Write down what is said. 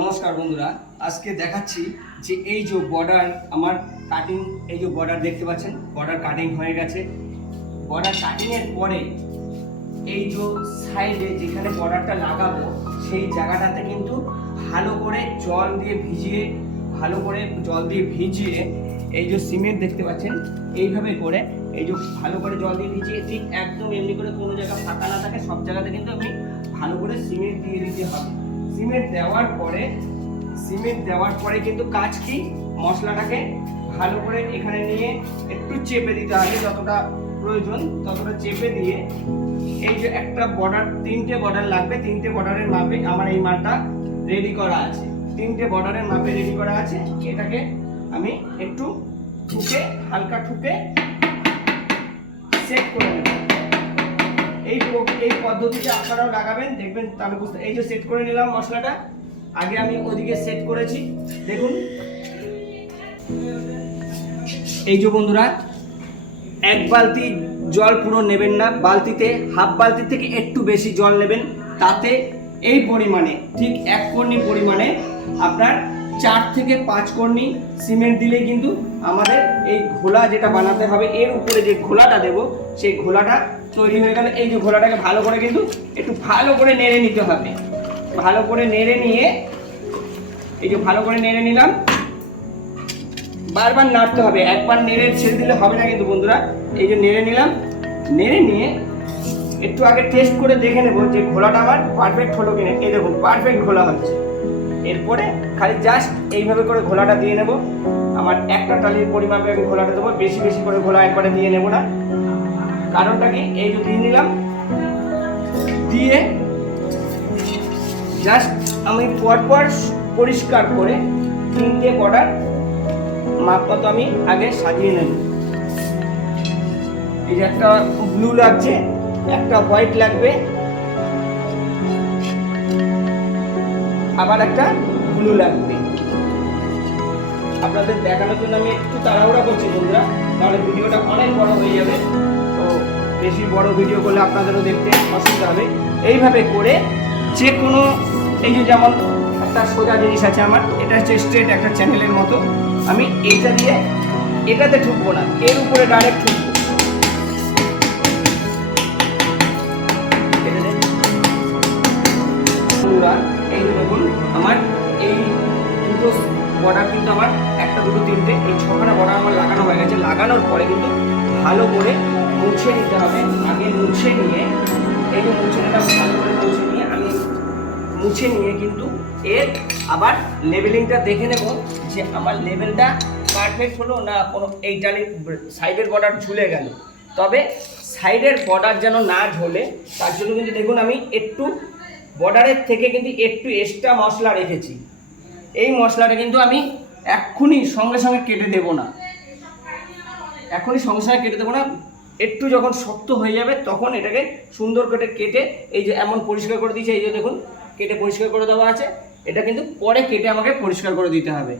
নমস্কার বন্ধুরা, আজকে দেখাচ্ছি যে এই যে বর্ডার আমার কাটিং এই যে বর্ডার দেখতে পাচ্ছেন বর্ডার কাটিং হয়ে গেছে। বর্ডার কাটিং এর পরে এই যে সাইডে যেখানে বর্ডারটা লাগাবো, সেই জায়গাটাতে কিন্তু ভালো করে জল দিয়ে ভিজিয়ে, ভালো করে জল দিয়ে ভিজিয়ে এই যে সিমেন্ট দেখতে পাচ্ছেন, এইভাবে করে এই যে ভালো করে জল দিয়ে ভিজিয়ে, ঠিক একদম এমনি করে কোনো জায়গা ফাঁকা না থাকে, সব জায়গাতে কিন্তু আমি ভালো করে সিমেন্ট দিয়ে দিতে হবে। সিমেন্ট দেওয়ার পরে, সিমেন্ট দেওয়ার পরে কিন্তু কাজ কি? মশলাটাকে ভালো করে এখানে নিয়ে একটু চেপে দিতে হবে যতটা প্রয়োজন, ততটা চেপে দিয়ে এই যে একটা বর্ডার, তিনটে বর্ডার লাগবে, তিনটে বর্ডারের মাপে আমার এই মালটা রেডি করা আছে। তিনটে বর্ডারের মাপে রেডি করা আছে, এটাকে আমি একটু ঠুকে, হালকা ঠুকে সেট করে নেব। এই এই পদ্ধতিতে আপনারাও লাগাবেন, দেখবেন তাহলে বুঝতে এই যে সেট করে নিলাম মশলাটা, আগে আমি ওদিকে সেট করেছি, দেখুন। এই যে বন্ধুরা, এক বালতি জল পুরো নেবেন না, বালতিতে, হাফ বালতি থেকে একটু বেশি জল নেবেন, তাতে এই পরিমাণে, ঠিক এক কর্নি পরিমাণে আপনার চার থেকে পাঁচ কর্নি সিমেন্ট দিলেই কিন্তু আমাদের এই ঘোলা যেটা বানাতে হবে, এর উপরে যে ঘোলাটা দেব, সেই ঘোলাটা তৈরি হয়ে গেলে। এই যে ঘোলাটাকে ভালো করে কিন্তু একটু ভালো করে নেড়ে নিতে হবে। ভালো করে নেড়ে নিয়ে এই যে ভালো করে নেড়ে নিলাম। বারবার নাড়তে হবে। একবার নেড়ে ছেড়ে দিলে হবে না কিন্তু বন্ধুরা। এই যে নেড়ে নিলাম। নেড়ে নিয়ে একটু আগে টেস্ট করে দেখে নেব যে ঘোলাটা আমার পারফেক্ট হলো কিনা। এই দেখুন পারফেক্ট ঘোলা হচ্ছে। এরপরে খালি জাস্ট এইভাবে করে ঘোলাটা দিয়ে নেব। আমার একটা টালির পরিমাপে আমি ঘোলাটা দেবো। বেশি বেশি করে ঘোলা একবারে দিয়ে নেব না। কারণটা কি? এই যে দিয়ে নিলাম দিয়ে জাস্ট আমি পরপর পরিষ্কার করে তিনটে বর্ডার মাপ মতো আমি আগে সাজিয়ে নেব। এই যে একটা ব্লু লাগছে, একটা হোয়াইট লাগবে। আবার একটা ব্লু লাগবে। আপনাদের দেখানোর জন্য আমি একটু তাড়াহুড়া করছি বন্ধুরা, তাহলে ভিডিওটা অনেক বড় হয়ে যাবে। বেশি বড় ভিডিও করলে আপনাদেরও দেখতে অসুবিধা হবে। এইভাবে করে যে কোনো এই যে যেমন একটা সোজা জিনিস আছে আমার, এটা হচ্ছে স্ট্রেট একটা চ্যানেলের মতো। আমি এইটা দিয়ে এটাতে ঠুকবো না, এর উপরে ডাইরেক্ট ঠুকবো এই আমার এই দুটো বর্ডার কিন্তু আমার, একটা, দুটো, তিনটে, এই ছখানা বর্ডার আমার লাগানো হয়ে গেছে। লাগানোর পরে কিন্তু ভালো করে মুছে নিতে হবে। আগে মুছে নিয়ে, এই যে মুছেটা ভালো করে মুছে নিয়ে আমি মুছে নিয়ে কিন্তু এর আবার লেভেলিংটা দেখে নেব যে আমার লেভেলটা পারফেক্ট হলো না কোনো এইটালির সাইডের বর্ডার ঝুলে গেল। তবে সাইডের বর্ডার যেন না ঝোলে, তার জন্য কিন্তু দেখুন আমি একটু বর্ডারের থেকে কিন্তু একটু এক্সট্রা মশলা রেখেছি। এই মশলাটা কিন্তু আমি এক্ষুনি সঙ্গে সঙ্গে কেটে দেব না। এখনই সঙ্গে সঙ্গে কেটে দেবো না একটু যখন শক্ত হয়ে যাবে, তখন এটাকে সুন্দর করে কেটে এই যে এমন পরিষ্কার করে দিয়েছে, এই যে দেখুন, কেটে পরিষ্কার করে দেওয়া আছে। এটা কিন্তু পরে কেটে আমাকে পরিষ্কার করে দিতে হবে।